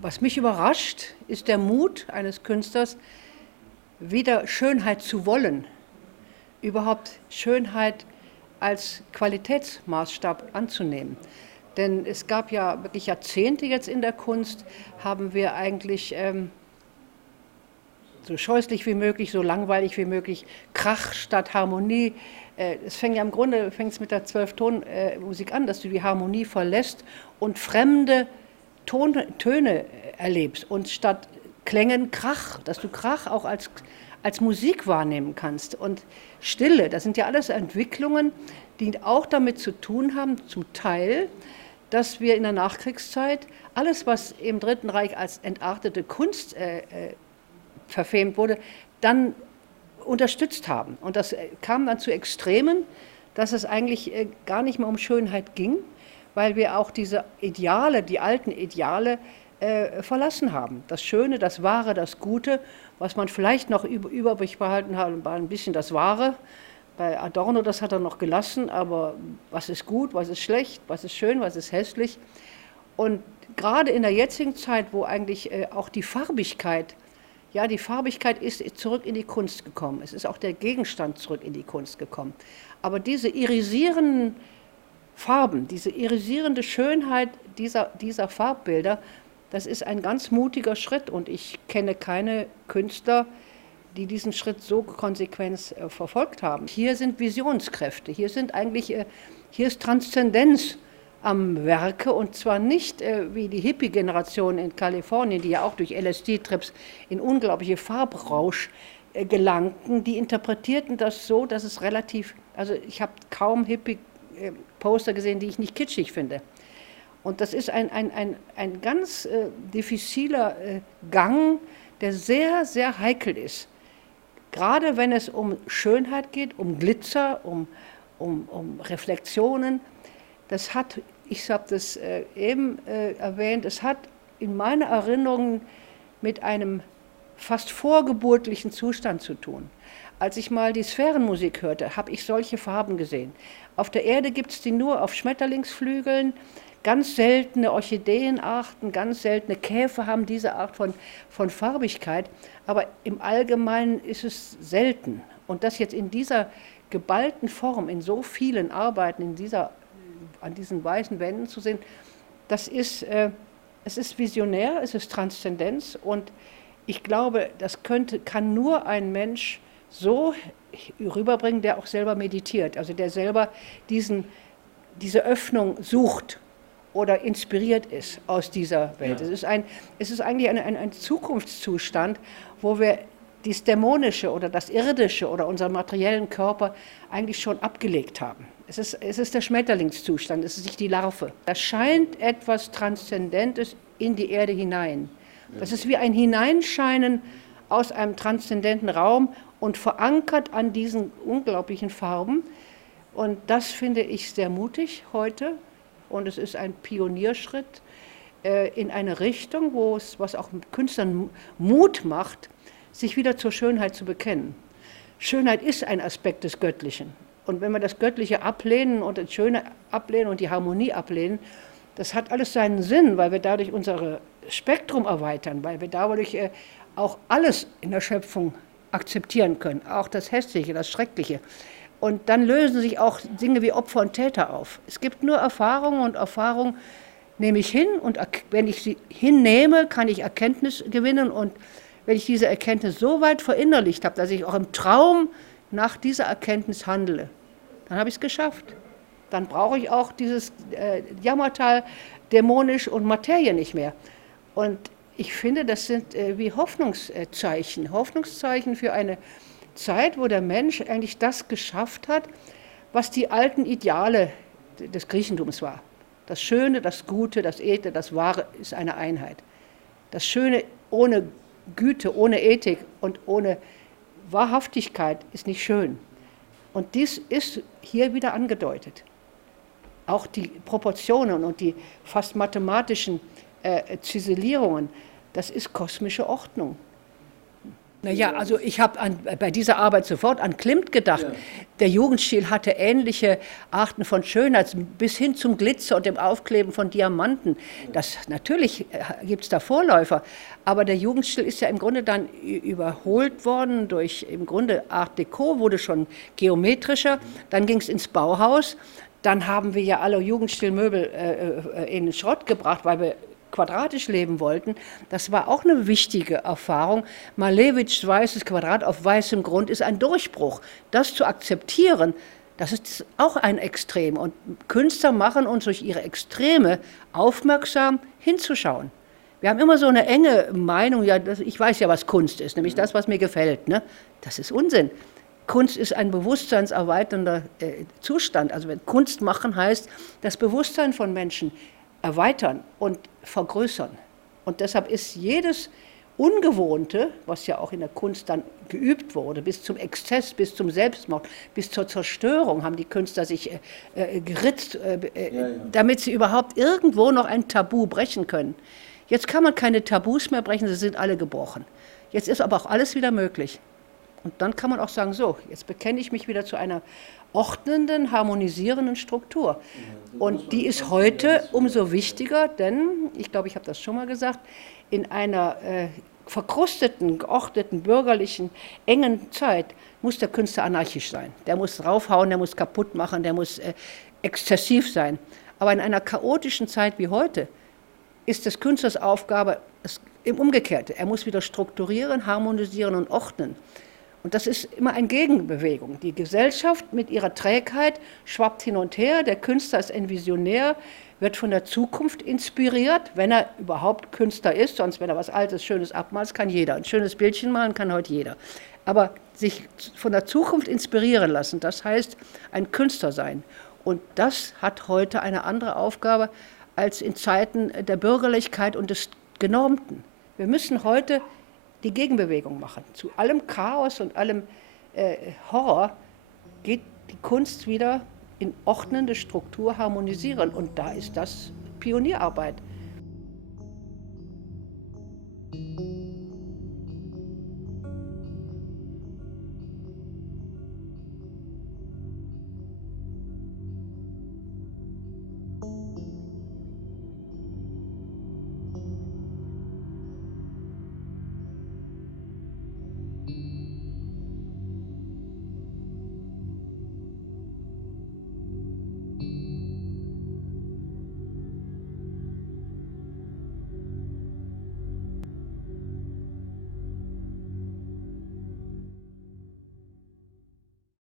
Was mich überrascht, ist der Mut eines Künstlers, wieder Schönheit zu wollen, überhaupt Schönheit als Qualitätsmaßstab anzunehmen. Denn es gab ja wirklich Jahrzehnte jetzt in der Kunst, haben wir eigentlich so scheußlich wie möglich, so langweilig wie möglich, Krach statt Harmonie. Es fängt ja im Grunde mit der Zwölftonmusik an, dass du die Harmonie verlässt und fremde Töne erlebst und statt Klängen Krach, dass du Krach auch als Musik wahrnehmen kannst. Und Stille, das sind ja alles Entwicklungen, die auch damit zu tun haben, zum Teil, dass wir in der Nachkriegszeit alles, was im Dritten Reich als entartete Kunst verfemt wurde, dann unterstützt haben. Und das kam dann zu Extremen, dass es eigentlich gar nicht mehr um Schönheit ging, weil wir auch diese Ideale, die alten Ideale, verlassen haben. Das Schöne, das Wahre, das Gute, was man vielleicht noch übrig behalten hat, war ein bisschen das Wahre. Bei Adorno, das hat er noch gelassen, aber was ist gut, was ist schlecht, was ist schön, was ist hässlich. Und gerade in der jetzigen Zeit, wo eigentlich auch die Farbigkeit ist zurück in die Kunst gekommen. Es ist auch der Gegenstand zurück in die Kunst gekommen. Aber diese irisierenden Farben, diese irisierende Schönheit dieser Farbbilder, das ist ein ganz mutiger Schritt und ich kenne keine Künstler, die diesen Schritt so konsequent verfolgt haben. Hier sind Visionskräfte, hier ist Transzendenz am Werke und zwar nicht wie die Hippie-Generation in Kalifornien, die ja auch durch LSD-Trips in unglaubliche Farbrausch gelangten, die interpretierten das so, dass es relativ, also ich habe kaum Hippie-Poster gesehen, die ich nicht kitschig finde. Und das ist ein ganz diffiziler Gang, der sehr, sehr heikel ist. Gerade wenn es um Schönheit geht, um Glitzer, um Reflexionen. Ich habe das eben erwähnt, es hat in meiner Erinnerung mit einem fast vorgeburtlichen Zustand zu tun. Als ich mal die Sphärenmusik hörte, habe ich solche Farben gesehen. Auf der Erde gibt es die nur auf Schmetterlingsflügeln. Ganz seltene Orchideenarten, ganz seltene Käfer haben diese Art von Farbigkeit, aber im Allgemeinen ist es selten. Und das jetzt in dieser geballten Form, in so vielen Arbeiten, an diesen weißen Wänden zu sehen, es ist visionär, es ist Transzendenz und ich glaube, kann nur ein Mensch so rüberbringen, der auch selber meditiert, also der selber diese Öffnung sucht oder inspiriert ist aus dieser Welt. Ja. Es ist eigentlich ein Zukunftszustand, wo wir das Dämonische oder das Irdische oder unseren materiellen Körper eigentlich schon abgelegt haben. Es ist der Schmetterlingszustand, es ist nicht die Larve. Da scheint etwas Transzendentes in die Erde hinein. Das ist wie ein Hineinscheinen aus einem transzendenten Raum und verankert an diesen unglaublichen Farben. Und das finde ich sehr mutig heute. Und es ist ein Pionierschritt in eine Richtung, was auch Künstlern Mut macht, sich wieder zur Schönheit zu bekennen. Schönheit ist ein Aspekt des Göttlichen. Und wenn wir das Göttliche ablehnen und das Schöne ablehnen und die Harmonie ablehnen, das hat alles seinen Sinn, weil wir dadurch unser Spektrum erweitern, weil wir dadurch auch alles in der Schöpfung akzeptieren können, auch das Hässliche, das Schreckliche. Und dann lösen sich auch Dinge wie Opfer und Täter auf. Es gibt nur Erfahrungen und Erfahrungen nehme ich hin und wenn ich sie hinnehme, kann ich Erkenntnis gewinnen und wenn ich diese Erkenntnis so weit verinnerlicht habe, dass ich auch im Traum nach dieser Erkenntnis handle, dann habe ich es geschafft. Dann brauche ich auch dieses Jammertal dämonisch und Materie nicht mehr. Und ich finde, das sind wie Hoffnungszeichen für eine Zeit, wo der Mensch eigentlich das geschafft hat, was die alten Ideale des Griechentums war. Das Schöne, das Gute, das Edle, das Wahre ist eine Einheit. Das Schöne ohne Güte, ohne Ethik und ohne Wahrhaftigkeit ist nicht schön. Und dies ist hier wieder angedeutet. Auch die Proportionen und die fast mathematischen Ziselierungen Das ist kosmische Ordnung. Naja, also ich habe bei dieser Arbeit sofort an Klimt gedacht. Ja. Der Jugendstil hatte ähnliche Arten von Schönheit, bis hin zum Glitzer und dem Aufkleben von Diamanten. Natürlich gibt es da Vorläufer, aber der Jugendstil ist ja im Grunde dann überholt worden durch, im Grunde Art Deco wurde schon geometrischer, dann ging es ins Bauhaus, dann haben wir ja alle Jugendstilmöbel in den Schrott gebracht, weil wir quadratisch leben wollten. Das war auch eine wichtige Erfahrung. Malevich weißes Quadrat auf weißem Grund ist ein Durchbruch. Das zu akzeptieren, das ist auch ein Extrem. Und Künstler machen uns durch ihre Extreme aufmerksam hinzuschauen. Wir haben immer so eine enge Meinung, ja, ich weiß ja, was Kunst ist, nämlich das, was mir gefällt. Ne? Das ist Unsinn. Kunst ist ein bewusstseinserweiternder Zustand. Also wenn Kunst machen heißt, das Bewusstsein von Menschen erweitern und vergrößern. Und deshalb ist jedes Ungewohnte, was ja auch in der Kunst dann geübt wurde, bis zum Exzess, bis zum Selbstmord, bis zur Zerstörung haben die Künstler sich geritzt, damit sie überhaupt irgendwo noch ein Tabu brechen können. Jetzt kann man keine Tabus mehr brechen, sie sind alle gebrochen. Jetzt ist aber auch alles wieder möglich. Und dann kann man auch sagen, so, jetzt bekenne ich mich wieder zu einer ordnenden, harmonisierenden Struktur. Und die ist heute umso wichtiger, denn, ich glaube, ich habe das schon mal gesagt, in einer verkrusteten, geordneten, bürgerlichen, engen Zeit muss der Künstler anarchisch sein. Der muss draufhauen, der muss kaputt machen, der muss exzessiv sein. Aber in einer chaotischen Zeit wie heute ist des Künstlers Aufgabe im Umgekehrte. Er muss wieder strukturieren, harmonisieren und ordnen. Und das ist immer eine Gegenbewegung. Die Gesellschaft mit ihrer Trägheit schwappt hin und her. Der Künstler ist ein Visionär, wird von der Zukunft inspiriert, wenn er überhaupt Künstler ist. Sonst, wenn er was Altes, Schönes abmalt, kann jeder. Ein schönes Bildchen malen kann heute jeder. Aber sich von der Zukunft inspirieren lassen, das heißt ein Künstler sein. Und das hat heute eine andere Aufgabe als in Zeiten der Bürgerlichkeit und des Genormten. Wir müssen heute die Gegenbewegung machen. Zu allem Chaos und allem Horror geht die Kunst wieder in ordnende Struktur harmonisieren. Und da ist das Pionierarbeit.